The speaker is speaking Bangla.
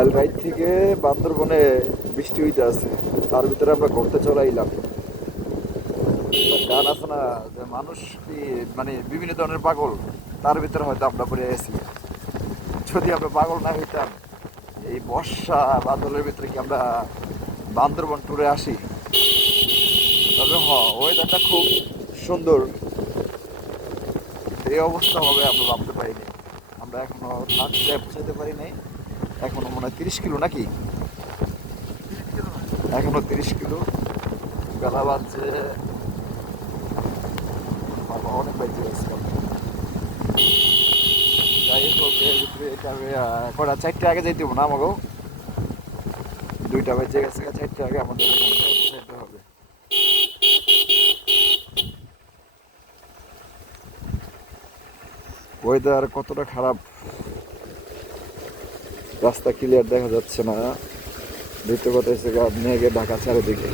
কাল রাত থেকে বান্দরবনে বৃষ্টি হইতে আছে, তার ভিতরে আমরা ঘুরতে চলে আইলাম। গান আছে না যে মানুষ কি মানে বিভিন্ন ধরনের পাগল, তার ভিতরে হয়তো আমরা পড়ে আছি। যদি আমরা পাগল না হইতাম, এই বর্ষা বাদলের ভিতরে কি আমরা বান্দরবন ট্যুরে আসি? তবে ওয়েদারটা খুব সুন্দর, এই অবস্থা হবে আমরা ভাবতে পারিনি। আমরা এখনো থাকতে পৌঁছাতে পারি নাই। এখনো মনে হয় 30 কিলো নাকি, এখনো 30 কিলো। বেলা বাজছে বাবা, অনেক বাজে গেছে। যাই হোক, এর ভিতরে এটা আমি কটা 4টে আগে যাইতে হবে না আমাকেও, 2টা বেজে গেছে, 4টে আগে আমাদের এখানে পৌঁছাইতে হবে। ওয়েদার কতটা খারাপ, রাস্তা ক্লিয়ার দেখা যাচ্ছে না। দ্বিতীয় কথা হচ্ছে মেঘে ঢাকা চারিদিকে।